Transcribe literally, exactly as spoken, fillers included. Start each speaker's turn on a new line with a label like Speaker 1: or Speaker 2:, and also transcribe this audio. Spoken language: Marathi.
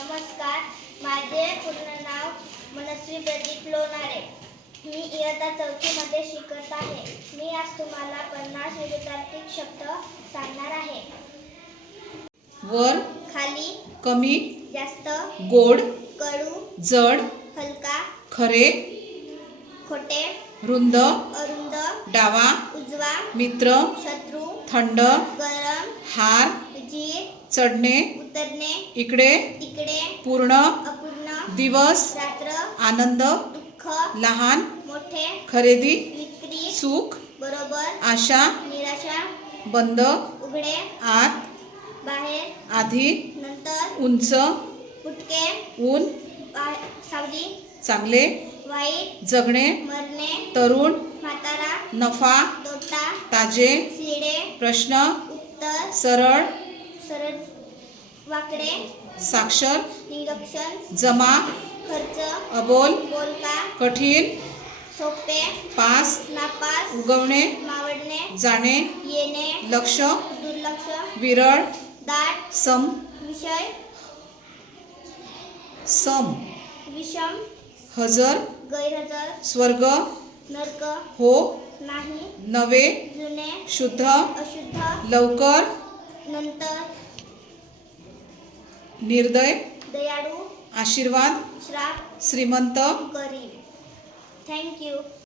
Speaker 1: नमस्कार, माझे पूर्ण नाव मनस्वी प्रदीप लोणारे. मी इयत्ता चौथीमध्ये शिकत आहे. मी आज तुम्हाला पन्नास विरुद्धार्थक शब्द सांगणार आहे.
Speaker 2: वर,
Speaker 1: खाली,
Speaker 2: कमी,
Speaker 1: जास्त,
Speaker 2: गोड,
Speaker 1: कडू,
Speaker 2: जड,
Speaker 1: हलका,
Speaker 2: खरे,
Speaker 1: खोटे,
Speaker 2: रुंद,
Speaker 1: अरुंद,
Speaker 2: डावा,
Speaker 1: उजवा,
Speaker 2: मित्र,
Speaker 1: शत्रू,
Speaker 2: थंड,
Speaker 1: गरम,
Speaker 2: हार,
Speaker 1: जीव,
Speaker 2: चढणे,
Speaker 1: उतरणे,
Speaker 2: इकडे,
Speaker 1: तिकडे,
Speaker 2: पूर्ण,
Speaker 1: अपूर्ण,
Speaker 2: दिवस,
Speaker 1: रात्र,
Speaker 2: आनंद,
Speaker 1: दुःख,
Speaker 2: लहान,
Speaker 1: मोठे,
Speaker 2: खरेदी,
Speaker 1: विक्री,
Speaker 2: सुख,
Speaker 1: बरोबर,
Speaker 2: आशा,
Speaker 1: निराशा,
Speaker 2: बंद,
Speaker 1: उघडे,
Speaker 2: आत,
Speaker 1: बाहेर,
Speaker 2: आधी,
Speaker 1: नंतर,
Speaker 2: उंच,
Speaker 1: फुटके,
Speaker 2: ऊन,
Speaker 1: बा- सावली,
Speaker 2: चांगले,
Speaker 1: वाईट,
Speaker 2: जगणे,
Speaker 1: मरणे,
Speaker 2: तरुण,
Speaker 1: म्हातारा,
Speaker 2: नफा,
Speaker 1: तोटा,
Speaker 2: ताजे,
Speaker 1: शिडे,
Speaker 2: प्रश्न,
Speaker 1: उत्तर,
Speaker 2: सरळ,
Speaker 1: सरळ, वाकडे,
Speaker 2: साक्षर,
Speaker 1: निरीक्षण,
Speaker 2: जमा,
Speaker 1: खर्च,
Speaker 2: अबोल,
Speaker 1: बोलका,
Speaker 2: कठीण,
Speaker 1: सोपे,
Speaker 2: पास,
Speaker 1: नापास,
Speaker 2: उगवणे,
Speaker 1: मावळणे,
Speaker 2: जाणे,
Speaker 1: येणे,
Speaker 2: लक्ष,
Speaker 1: दुर्लक्ष,
Speaker 2: विरळ,
Speaker 1: दाट,
Speaker 2: सम,
Speaker 1: विषय,
Speaker 2: सम,
Speaker 1: विषम,
Speaker 2: हजर,
Speaker 1: गैरहजर,
Speaker 2: स्वर्ग,
Speaker 1: नरक,
Speaker 2: हो,
Speaker 1: नाही,
Speaker 2: नवे,
Speaker 1: जुने,
Speaker 2: शुद्ध,
Speaker 1: अशुद्ध,
Speaker 2: लवकर,
Speaker 1: नंतर,
Speaker 2: निर्दय,
Speaker 1: दयाळू,
Speaker 2: आशीर्वाद,
Speaker 1: श्राप,
Speaker 2: श्रीमंत,
Speaker 1: गरीब. थँक्यू.